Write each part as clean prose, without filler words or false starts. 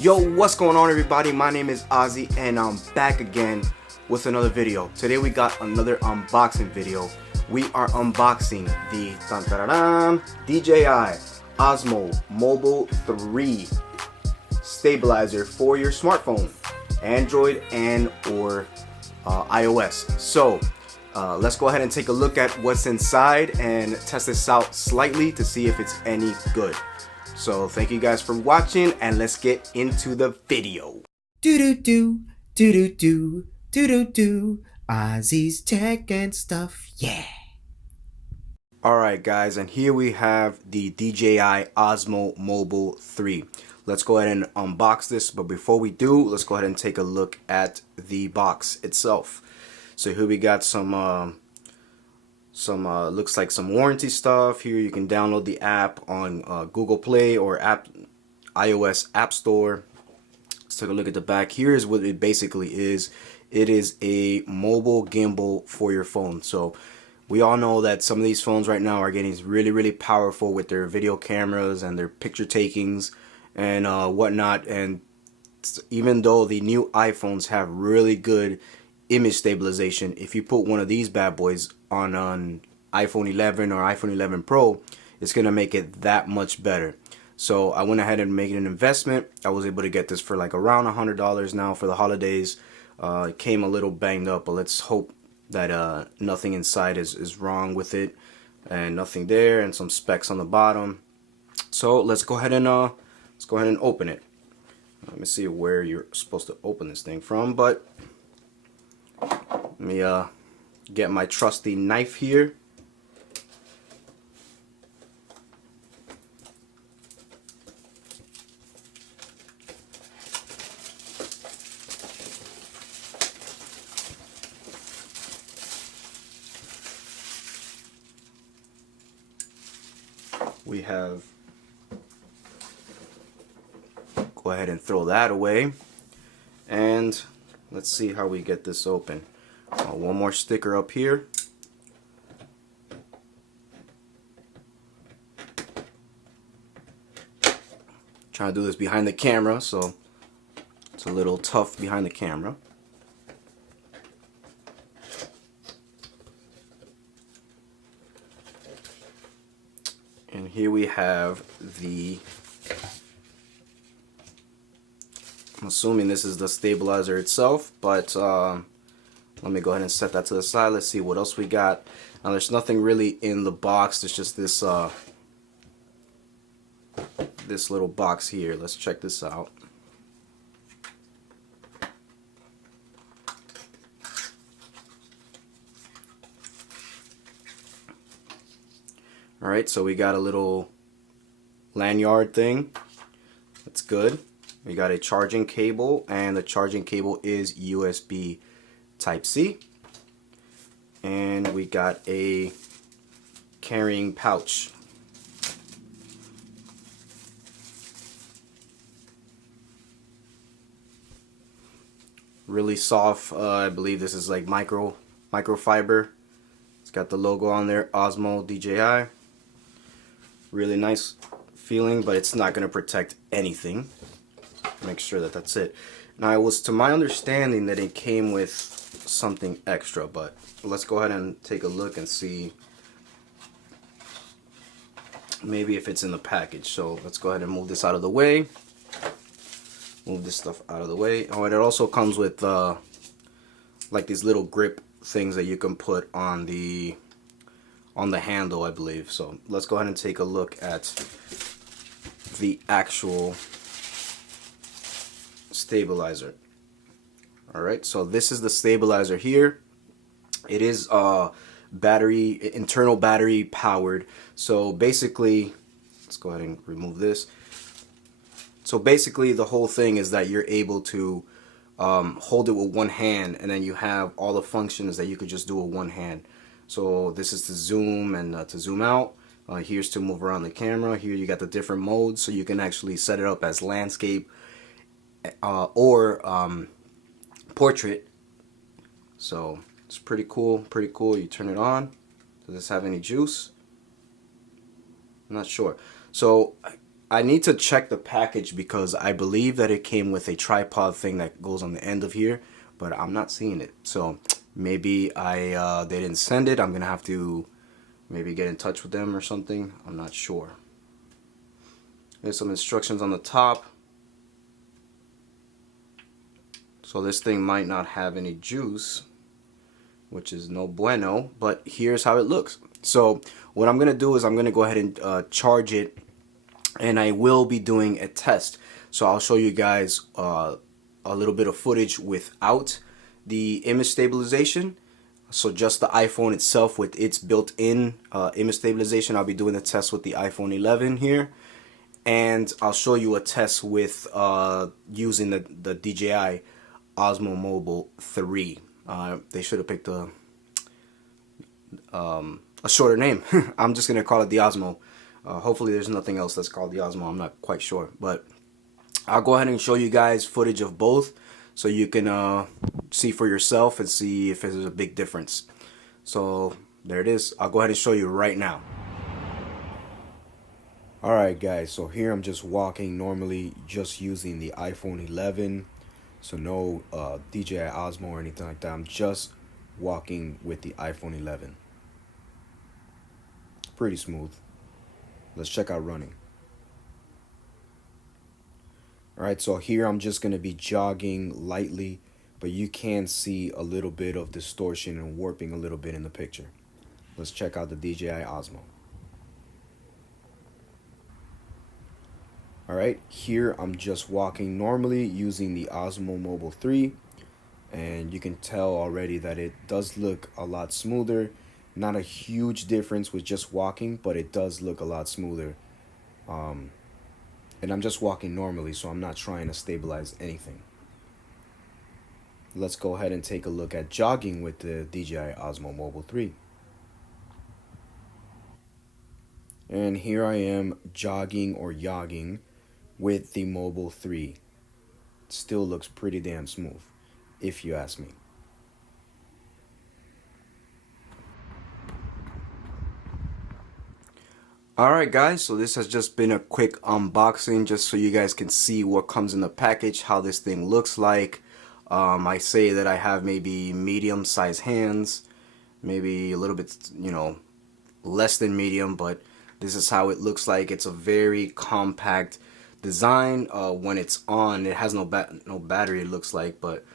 Yo, what's going on everybody? My name is Ozzy and I'm back again with another video. Today we got another unboxing video. We are unboxing the DJI Osmo Mobile 3 stabilizer for your smartphone, Android and or iOS. So let's go ahead and take a look at what's inside and test this out slightly to see if it's any good. So thank you guys for watching and let's get into the video. Do Ozzy's tech and stuff, yeah. Alright guys, and here we have the DJI Osmo Mobile 3. Let's go ahead and unbox this, but before we do, let's go ahead and take a look at the box itself. So here we got some looks like some warranty stuff. Here you can download the app on Google Play or iOS App Store. Let's take a look at the back. Here's what it basically is. It is a mobile gimbal for your phone. So we all know that some of these phones right now are getting really powerful with their video cameras and their picture takings and whatnot. And even though the new iPhones have really good image stabilization, if you put one of these bad boys on an iPhone 11 or iPhone 11 Pro, it's gonna make it that much better. So I went ahead and made an investment. I was able to get this for like around $100 now for the holidays. It came a little banged up, but let's hope that nothing inside is wrong with it, and nothing there, and some specs on the bottom. So let's go ahead and open it. Let me see where you're supposed to open this thing from, but let me get my trusty knife here. We have, go ahead and throw that away, and let's see how we get this open. One more sticker up here. Trying to do this behind the camera, so it's a little tough behind the camera. And here we have I'm assuming this is the stabilizer itself, but let me go ahead and set that to the side. Let's see what else we got. Now there's nothing really in the box. There's just this this little box here. Let's check this out. Alright, so we got a little lanyard thing. That's good. We got a charging cable, and the charging cable is USB Type-C. And we got a carrying pouch. Really soft. I believe this is like microfiber. It's got the logo on there, Osmo DJI. Really nice feeling, but it's not going to protect anything. Make sure that that's it. Now, it was to my understanding that it came with something extra, but let's go ahead and take a look and see maybe if it's in the package. So let's go ahead and move this out of the way. Move this stuff out of the way. Oh, and it also comes with like these little grip things that you can put on the handle, I believe. So let's go ahead and take a look at the actual stabilizer. Alright, so this is the stabilizer here. It is internal battery powered. So basically, let's go ahead and remove this. So basically the whole thing is that you're able to hold it with one hand, and then you have all the functions that you could just do with one hand. So this is to zoom and to zoom out. Here's to move around the camera. Here you got the different modes, so you can actually set it up as landscape or portrait. So it's pretty cool, You turn it on. Does this have any juice? I'm not sure. So I need to check the package because I believe that it came with a tripod thing that goes on the end of here, but I'm not seeing it. So maybe they didn't send it. I'm gonna have to maybe get in touch with them or something. I'm not sure. There's some instructions on the top. So this thing might not have any juice, which is no bueno, but here's how it looks. So what I'm gonna do is I'm gonna go ahead and charge it, and I will be doing a test. So I'll show you guys a little bit of footage without the image stabilization. So just the iPhone itself with its built-in image stabilization. I'll be doing the test with the iPhone 11 here, and I'll show you a test with using the DJI Osmo Mobile 3. They should have picked a shorter name. I'm just gonna call it the Osmo. Hopefully there's nothing else that's called the Osmo. I'm not quite sure, but I'll go ahead and show you guys footage of both so you can see for yourself and see if there's a big difference. So there it is. I'll go ahead and show you right now. Alright guys, so here I'm just walking normally, just using the iPhone 11. So no DJI Osmo or anything like that. I'm just walking with the iPhone 11. Pretty smooth. Let's check out running. Alright, so here I'm just going to be jogging lightly, but you can see a little bit of distortion and warping a little bit in the picture. Let's check out the DJI Osmo. Alright, here I'm just walking normally using the Osmo Mobile 3, and you can tell already that it does look a lot smoother. Not a huge difference with just walking, but it does look a lot smoother. And I'm just walking normally, so I'm not trying to stabilize anything. Let's go ahead and take a look at jogging with the DJI Osmo Mobile 3. And here I am jogging or yogging with the Mobile 3. Still looks pretty damn smooth, if you ask me. Alright guys, so this has just been a quick unboxing just so you guys can see what comes in the package, how this thing looks like. I say that I have maybe medium sized hands, maybe a little bit, less than medium, but this is how it looks like. It's a very compact design. When it's on, it has no battery, it looks like, but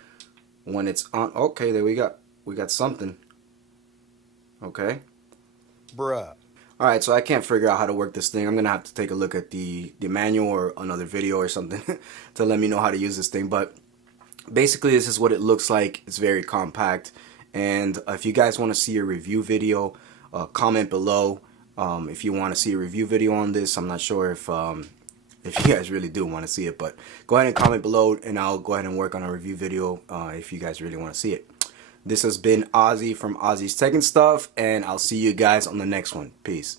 when it's on, okay, there we got something. Okay, Bruh. alright, so I can't figure out how to work this thing. I'm gonna have to take a look at the manual or another video or something to let me know how to use this thing. But basically this is what it looks like. It's very compact, and if you guys want to see a review video, comment below. If you want to see a review video on this, I'm not sure if you guys really do want to see it, but go ahead and comment below and I'll go ahead and work on a review video if you guys really want to see it. This has been Ozzy from Ozzy's Tech and Stuff, and I'll see you guys on the next one. Peace.